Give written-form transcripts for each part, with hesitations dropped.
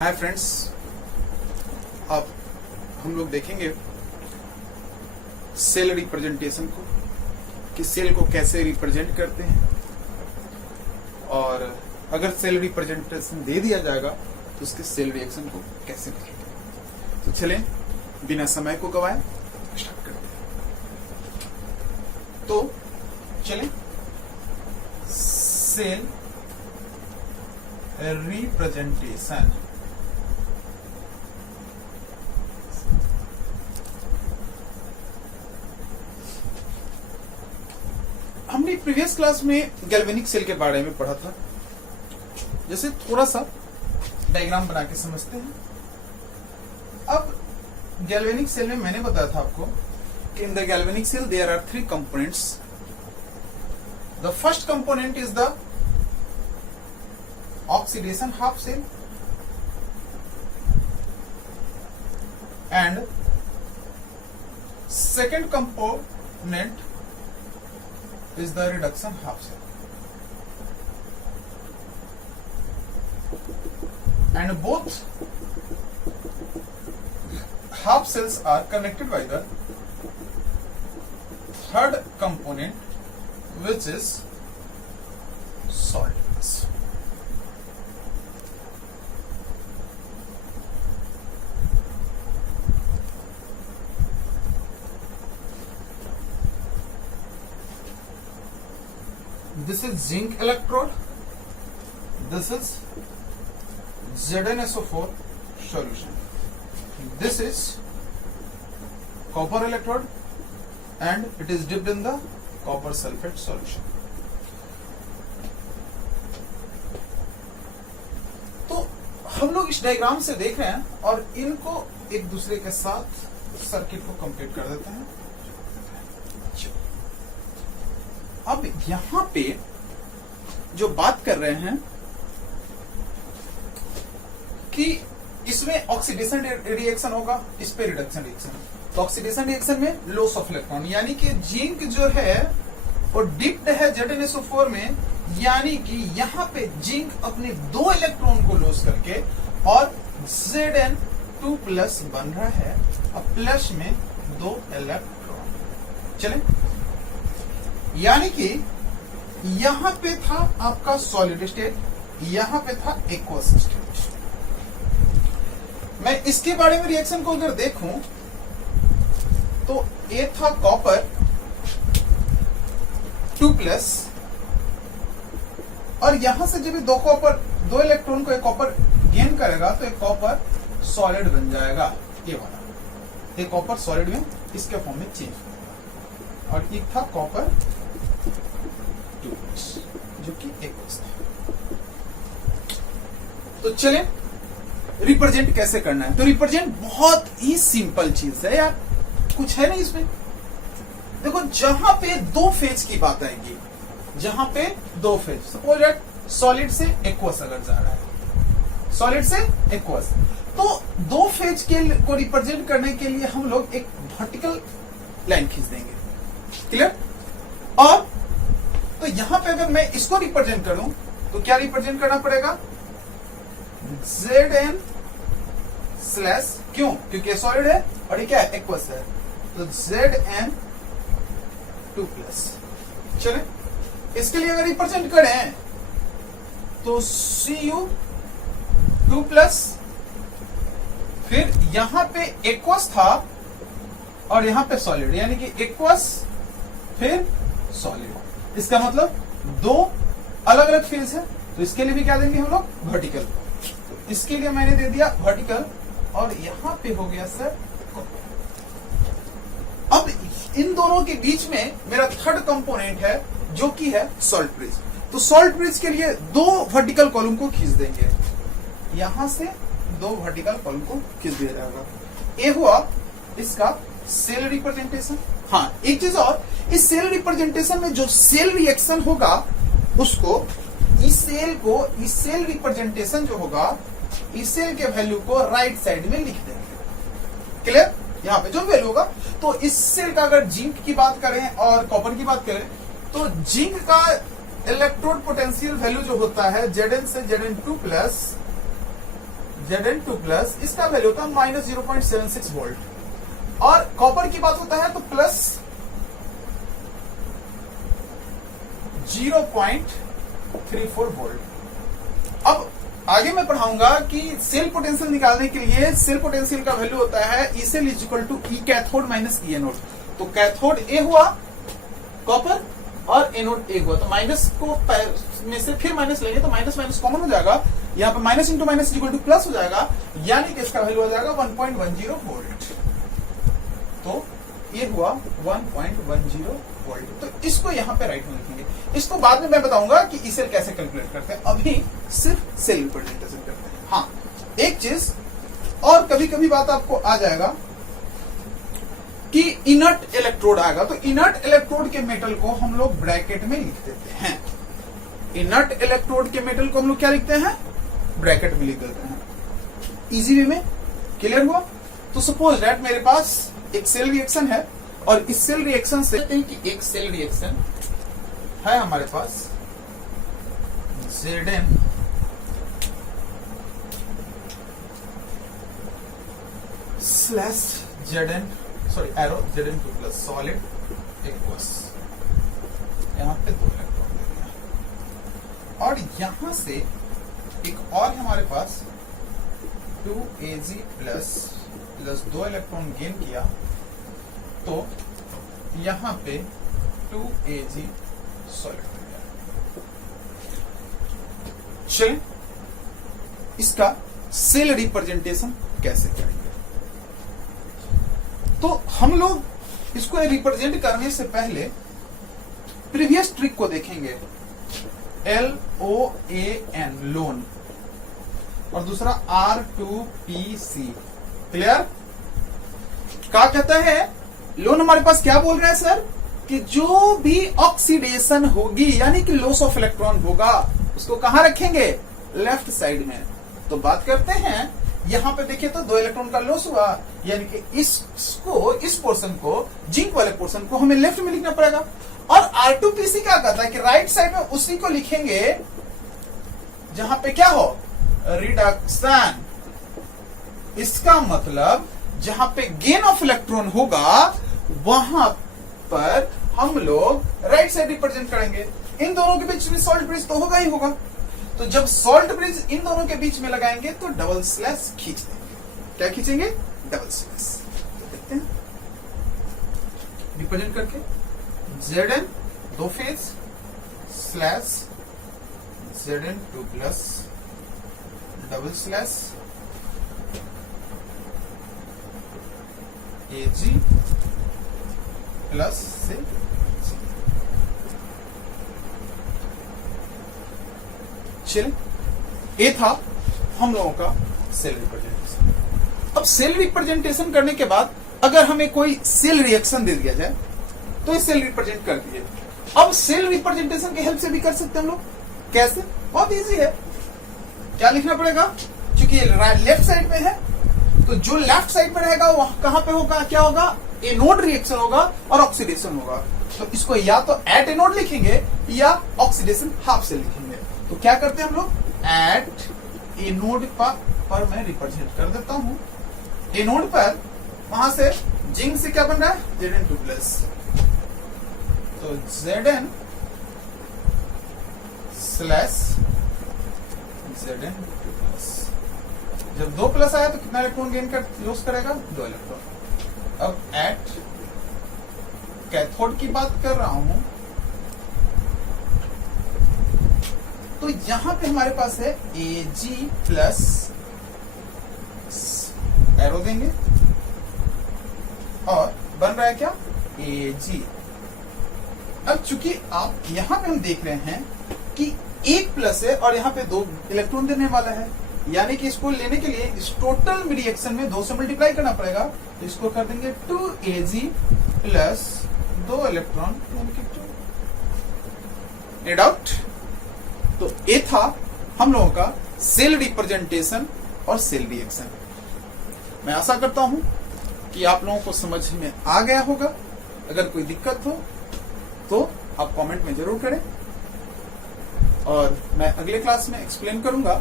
Hi friends, अब हम लोग देखेंगे सेल रिप्रेजेंटेशन को कि सेल को कैसे रिप्रेजेंट करते हैं और अगर सेल रिप्रेजेंटेशन दे दिया जाएगा तो उसके सेल रिएक्शन को कैसे लिखेंगे। तो चलें बिना समय को गवाए स्टार्ट करते हैं। तो चलें सेल रिप्रेजेंटेशन हमने प्रीवियस क्लास में गैल्वेनिक सेल के बारे में पढ़ा था। जैसे थोड़ा सा डायग्राम बना के समझते हैं। अब गैल्वेनिक सेल में मैंने बताया था आपको कि in the galvanic cell there are three components. The first component is the oxidation half cell and second component is the reduction half cell, and both half cells are connected by the third component, which is solvents. This is zinc electrode. This is ZnSO4 solution. This is copper electrode and it is dipped in the copper sulfate solution. तो हम लोग इस diagram से देख रहे हैं और इनको एक दूसरे के साथ सर्किट को कंप्लीट कर देते हैं। अब यहां पे जो बात कर रहे हैं कि इसमें ऑक्सीडेशन रिएक्शन होगा, इस पे रिडक्शन रिएक्शन। तो ऑक्सीडेशन रिएक्शन में लॉस ऑफ इलेक्ट्रॉन, यानी कि जिंक जो है वो डिप्ड है ZnSO4 में, यानी कि यहां पे जिंक अपने 2 इलेक्ट्रॉन को लॉस करके और Zn2 प्लस बन रहा है, अब प्लस में 2 इलेक्ट्रॉन। चलें, यानी कि यहां पे था आपका सॉलिड स्टेट, यहां पे था एक्वस स्टेट। मैं इसके बारे में रिएक्शन को अगर देखूं तो ये था कॉपर 2 प्लस और यहां से जब 2 इलेक्ट्रॉन को एक कॉपर गेन करेगा तो एक कॉपर सॉलिड बन जाएगा। ये वाला एक कॉपर सॉलिड में इसके फॉर्म में चेंज होगा और एक था कॉपर जो कि एक था। तो चलें रिप्रेजेंट कैसे करना है। तो रिप्रेजेंट बहुत ही सिंपल चीज है यार, कुछ है नहीं इसमें। देखो जहां पे 2 फेज की बात आएगी, जहां पे 2 फेज, सपोज दैट सॉलिड से एक्वस अगर जा रहा है, सॉलिड से एक्वस, तो 2 फेज को रिप्रेजेंट करने के लिए हम लोग एक वर्टिकल लाइन खींच देंगे। क्लियर? और तो यहां पे अगर मैं इसको रिप्रेजेंट करूं तो क्या रिप्रेजेंट करना पड़ेगा? Zn स्लैश, क्यों? क्योंकि सॉलिड है और ये क्या है? एक्वस है, तो Zn2 प्लस। चले, इसके लिए अगर रिप्रेजेंट करें तो Cu2 प्लस, फिर यहां पे एक्वस था और यहां पे सॉलिड, यानी कि एक्वस फिर सॉलिड। इसका मतलब 2 अलग अलग फेज है, तो इसके लिए भी क्या देंगे हम लोग? वर्टिकल। तो इसके लिए मैंने दे दिया वर्टिकल और यहां पे हो गया सर। अब इन दोनों के बीच में मेरा थर्ड कंपोनेंट है जो कि है सॉल्ट ब्रिज। तो सॉल्ट ब्रिज के लिए 2 वर्टिकल कॉलम को खींच देंगे, यहां से 2 वर्टिकल कॉलम को खींच दिया जाएगा। ये हुआ इसका सेल रिप्रेजेंटेशन। हाँ, एक चीज और, इस सेल रिप्रेजेंटेशन में जो सेल रिएक्शन होगा उसको इस सेल रिप्रेजेंटेशन जो होगा, इस सेल के वैल्यू को राइट साइड में लिख देंगे। क्लियर? यहाँ पे जो वैल्यू होगा, तो इस सेल का अगर जिंक की बात करें और कॉपर की बात करें तो जिंक का इलेक्ट्रोड पोटेंशियल वैल्यू जो होता है Zn से Zn2 प्लस Zn2 प्लस, इसका वैल्यू होता है माइनस 0.76 वोल्ट। और कॉपर की बात होता है तो प्लस 0.34 वोल्ट। अब आगे मैं पढ़ाऊंगा कि सेल पोटेंशियल निकालने के लिए सेल पोटेंशियल का वैल्यू होता है E cell is equal to E cathode minus E anode. तो कैथोड ए हुआ कॉपर और एनोड ए हुआ, तो माइनस को में से फिर माइनस लेंगे तो माइनस माइनस कॉमन हो जाएगा, यहाँ पे minus into minus equal two plus हो जाएगा, यानी कि इसका वैल्यू हो जाएगा 1.10 वोल्ट। तो ये हुआ 1.10 वोल्ट। तो इसको यहाँ पे राइट में लिखेंगे। इसको बाद में मैं बताऊंगा कि ई सेल कैसे कैलकुलेट करते हैं, अभी सिर्फ सेल रिप्रेजेंटेशन करते हैं। हाँ, एक चीज और कभी कभी बात आपको आ जाएगा कि इनर्ट इलेक्ट्रोड आएगा, तो इनर्ट इलेक्ट्रोड के मेटल को हम लोग ब्रैकेट में लिख देते हैं। इनर्ट इलेक्ट्रोड के मेटल को हम लोग क्या लिखते हैं? ब्रैकेट में लिख देते हैं। इजी वे में क्लियर हुआ? तो सपोज दैट मेरे पास एक सेल रिएक्शन है और इस सेल रिएक्शन से कि एक सेल रिएक्शन है हमारे पास Zn slash Zn sorry arrow Zn2 plus solid aqueous, यहां पे 2 इलेक्ट्रॉन दे दिया और यहां से एक और हमारे पास 2Ag प्लस 2 इलेक्ट्रॉन गेन किया, तो यहां पे 2Ag सॉलिड हो गया। चलिए इसका सेल रिप्रेजेंटेशन कैसे करेंगे? तो हम लोग इसको रिप्रेजेंट करने से पहले प्रीवियस ट्रिक को देखेंगे। LOAN लोन और दूसरा R2PC क्लियर। क्या कहता है लोन? हमारे पास क्या बोल रहा है सर कि जो भी ऑक्सीडेशन होगी यानी कि लॉस ऑफ इलेक्ट्रॉन होगा उसको कहां रखेंगे? लेफ्ट साइड में। तो बात करते हैं, यहां पे देखिए तो 2 इलेक्ट्रॉन का लॉस हुआ, यानी कि इस पोर्शन को, जिंक वाले पोर्शन को हमें लेफ्ट में लिखना पड़ेगा। और R2PC क्या कहता है कि राइट साइड में उसी को लिखेंगे जहां पे क्या हो? रिडक्शन। इसका मतलब जहां पे गेन ऑफ इलेक्ट्रॉन होगा वहां पर हम लोग राइट साइड रिप्रेजेंट करेंगे। इन दोनों के बीच में सॉल्ट ब्रिज तो होगा ही होगा, तो जब सॉल्ट ब्रिज इन दोनों के बीच में लगाएंगे तो डबल स्लैश खींच देंगे। क्या खींचेंगे? Double slash. तो देखते हैं रिप्रेजेंट करके Zn 2 phase slash Zn2 plus double slash Ag plus से चलिए, ये था हम लोगों का सेल रिप्रेजेंटेशन। अब सेल रिप्रेजेंटेशन करने के बाद अगर हमें कोई सेल रिएक्शन दे दिया जाए तो ये सेल रिप्रेजेंट कर दिए। अब सेल रिप्रेजेंटेशन की हेल्प से भी कर सकते हैं हम लोग। कैसे? बहुत इजी है। क्या लिखना पड़ेगा? क्योंकि लेफ्ट साइड में है तो जो लेफ्ट साइड में रहेगा वह कहां पे होगा? क्या होगा? एनोड रिएक्शन होगा और ऑक्सीडेशन होगा। तो इसको या तो एट एनोड लिखेंगे या ऑक्सीडेशन हाफ से लिखेंगे। तो क्या करते हैं हम लोग? एट एनोड पर मैं रिप्रेजेंट कर देता हूं। एनोड पर वहां से जिंक से क्या बन रहा है? Zn2 plus. तो Zn स्लैश Zn2 प्लस। जब 2 प्लस आया तो कितना इलेक्ट्रॉन गेन कर लॉस करेगा? 2 इलेक्ट्रॉन। अब एट कैथोड की बात कर रहा हूं तो यहां पे हमारे पास है Ag प्लस, एरो देंगे और बन रहा है क्या? Ag। अब चूंकि आप यहां पे हम देख रहे हैं कि 1 प्लस है और यहां पे 2 इलेक्ट्रॉन देने वाला है, यानी कि इसको लेने के लिए इस टोटल रिएक्शन में 2 से मल्टीप्लाई करना पड़ेगा। तो इसको कर देंगे 2Ag plus 2 electron, no doubt. तो ये था हम लोगों का सेल रिप्रेजेंटेशन और सेल रिएक्शन। मैं आशा करता हूं कि आप लोगों को समझ में आ गया होगा। अगर कोई दिक्कत हो तो आप कमेंट में जरूर करें और मैं अगले क्लास में एक्सप्लेन करूंगा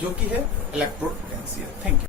जो कि है इलेक्ट्रोड पोटेंशियल। Thank you.